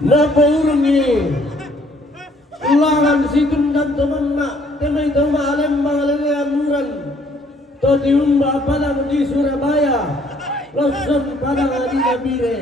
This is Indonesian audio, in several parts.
Napaurungi ulangan situn dan teman mak temai tama alem mangalelean nuran to diumba padang di Surabaya losun padang adi nabire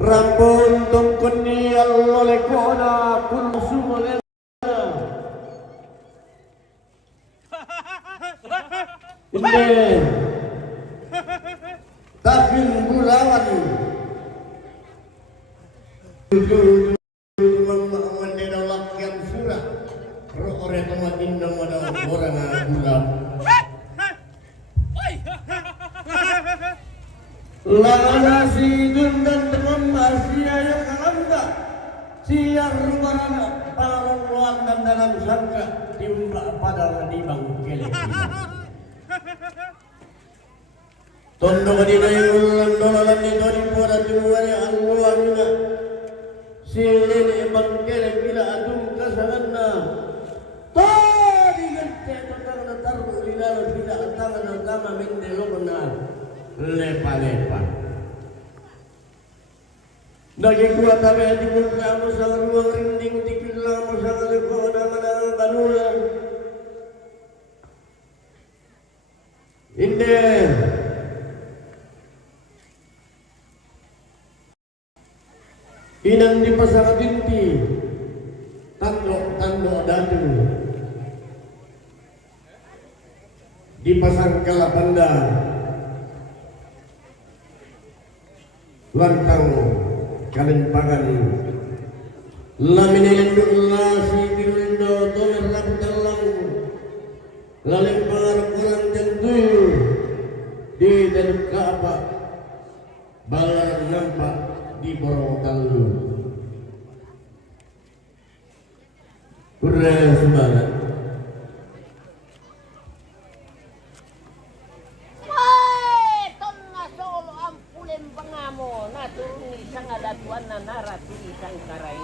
Rambun tongkoni allole kona kul sumale ini takin bulawan mandera lakian surah rokore tomatin namada orang gulab lana sidun dan teman masih yang kalanda siang rubarana palang luar dan dalam sangka timbak pada di bangkele tondo kadina ulang dolalan di doni pora timuari alluangina silene bangkele bila adum kasanganna tadi gante totang taru lilalo tidak tangan agama mendelo benar lepa-lepa dagi kuat tabe di kamu sangat ruang rinding dikilamu sangat lepo mana banula inde inang di pasar dinti tando dadu di pasar Kalapanda lantang kalimpangan laminilindullah si birulindo tomer rabdalang lalimpangar kurang tentu di Teluk Kaabah balar nampak di Gorontalo kurang semangat Tuan narasi isang karay.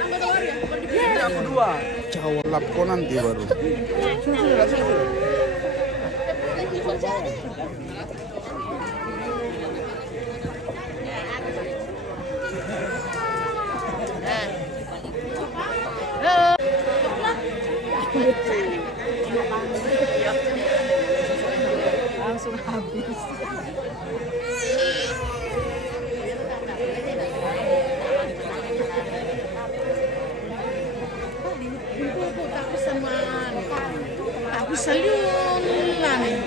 Anggota waria. Jauh lapko nanti baru. Langsung habis. Aku saliun lah nih.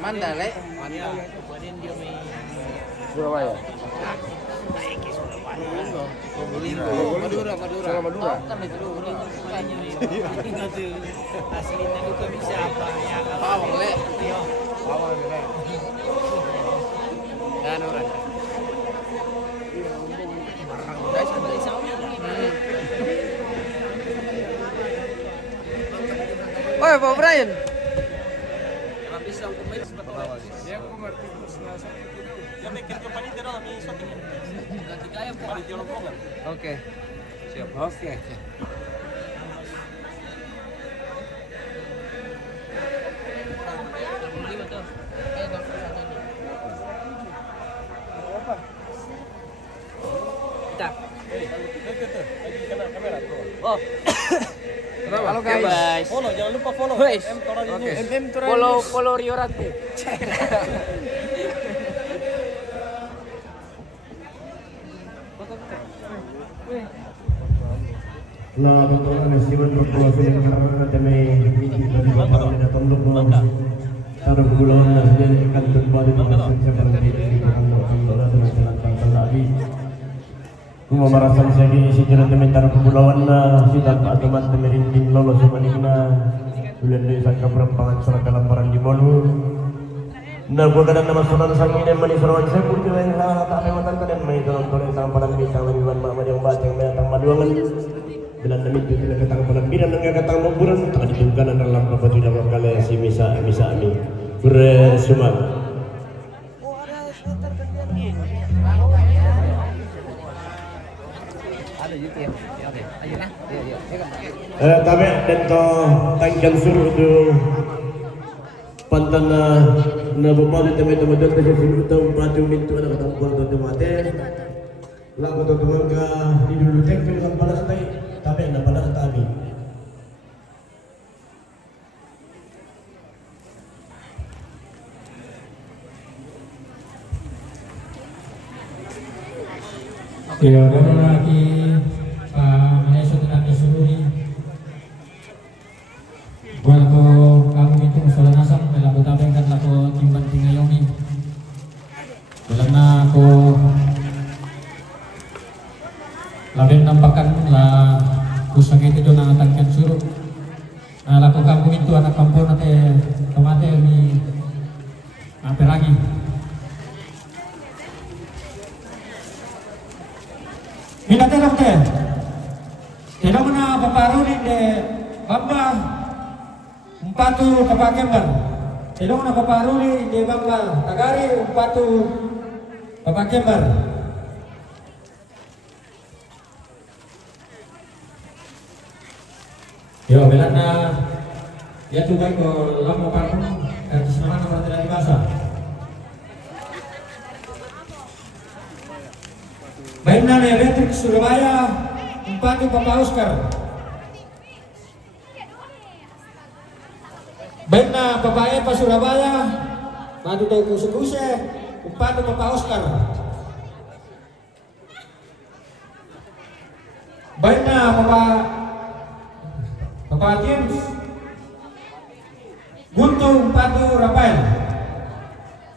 Mandale. Surabaya. Madura. Aslinya juga bisa apa ya? Pawang le. Dan orang. Oi, Pak Brian. Oke. Siap. Oke. Oh. Halo guys. Follow, jangan lupa follow. Guys. Oke. Follow Rio Rati. Nah, betul ada siwan berpuasa yang karena demi dari bapak yang datang lupa. Taruh bulan dan sendiri akan kembali dengan siapa yang di Allah dengan jalan tanpa lagi. Gua merasa saya si jalan demi taruh kepulauan na sudah tak teman demi rinting lolos sebaliknya. Bulan dari sangka perampangan surat kelaparan di Bolu. Nah, gua kadang nama sunan sangi dan mani surawan saya pun juga yang salah tak lewatan dan mani tolong tolong sang padan bintang lebih mak yang baca yang mendatang maduangan. Dengan demi itu tidak ketang padan bidan dan ketang memburan tak ditungkan dalam apa tidak berkala si misa ami bersumat. Kami dan to tangkan suruh tu pantan na bupati teman-teman dan suruh tu patu mintu ada ketang pun tu mati. Lagu tu mangga di dulu tek dengan balas tapi nak balas tadi. Ya, baru lagi Pak Maneso dengan disuruni. Walau kamu itu masalah nasab, laku tabeng dan laku timbang tingayomi. Karena aku labeng nampakan lah kusang itu do nangatangkan suruh. Laku kamu itu anak kampung nate tomate ni apa lagi? Minat erok te, tidak mana paparuri de bamba umpatu papakembar, tidak mana paparuri de bamba tagari umpatu papakembar. Yo, belana ya tu baik ko lamo parpun karena semangat orang tidak dibasa. Baiklah elektrik Surabaya umpatu Bapak Oscar. Baiklah Bapak Epa Surabaya madu tahu kuse umpatu Bapak Oscar. Baiklah Bapak James Guntur umpatu Rafael.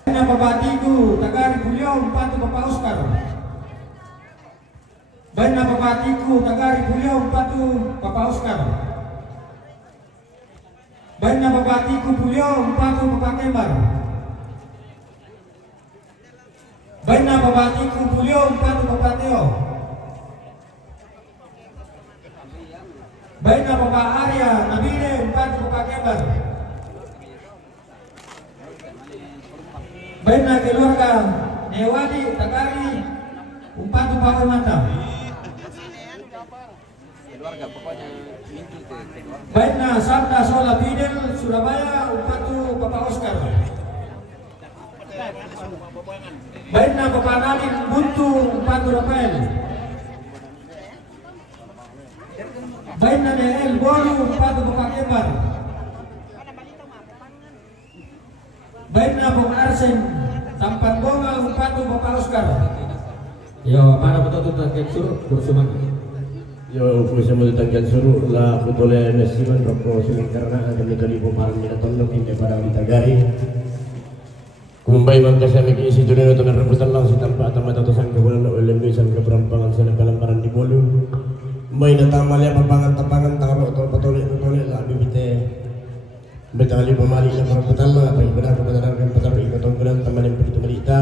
Baiklah Bapak Tigu Tagari Bulio umpatu Bapak Oscar. Baiklah Bapak Tiku Tagari Bulio umpatu Bapak Oscar. Baik na babati Kupulyo, Umpatu Papakembar. Baik na babati Kupulyo, Umpatu Papateo. Baik na Bapak Arya, Nabile, Umpatu Papakembar. Baik na keluarga Newadi, Takari, Umpatu Papemata. Keluarga pokoknya inti ke keluarga. Baik na Sabda Sola Fidel, Surabaya, Umpatu Bapak Oscar. Baik na Bapak Nadine Buntu, Umpatu Rafael. Baik na DL Bolu, Umpatu Bapak Kembar. Baik na Bung Arsen, Tampan Bonga, Umpatu Bapak Oscar. Yo, para betul target suruh kursuman. Yo ufusa mo tanggal suruh la kutole mesiman roko suling karena ada kali parang nila tondok hindi parang ditagari. Kumbay man kasi may isi doon na tangan rebutan lang si tanpa at matatusan ka wala na ulam bisan ka perampangan sa nagkalambaran di Bolo. May natama liya papangan-tapangan taro ito patuloy labi bite. Betali pamali na perambutan lang at ibadah kebenaran pataro ikotong gulang tamanin begitu malita.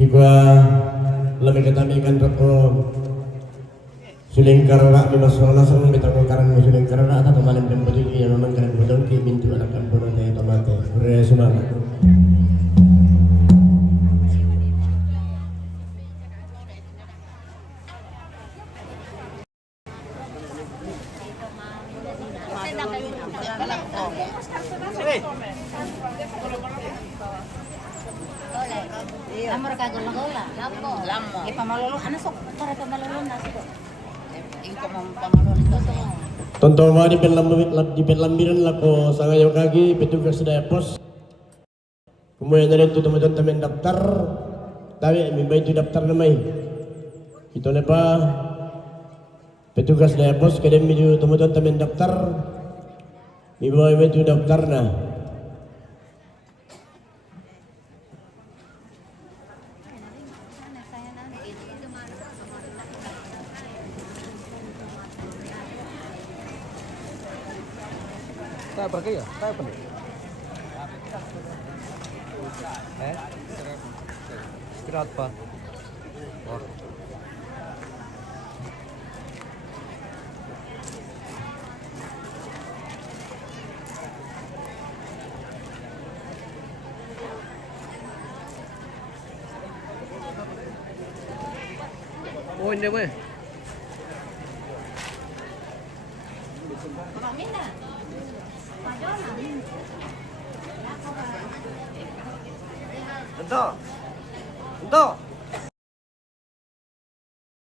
Kikwa lamig katamikan roko suling karena di masalah langsung betako karang suling karena atau malam dan baju yang memang kalian betul ki bintu anak kampung dari tomate beresuma. Lamor kagol na gola. Lamor. Ipamalolo. Ano sok? Para pamalolo na siko. Iko mo pamalolo ito sa mo. Tonton mo di penlambiran lah ko sa ngayon kagi petugas daya pos. Kemudian dari itu teman-teman daftar. Tapi may itu daftar namai. Ito na pa petugas daya pos kada medyo teman-teman daftar. May itu daftar na. Tayo pergi ya? Tayo pergi. Istirahat pak. Oh. Oh ini mah. Untuk.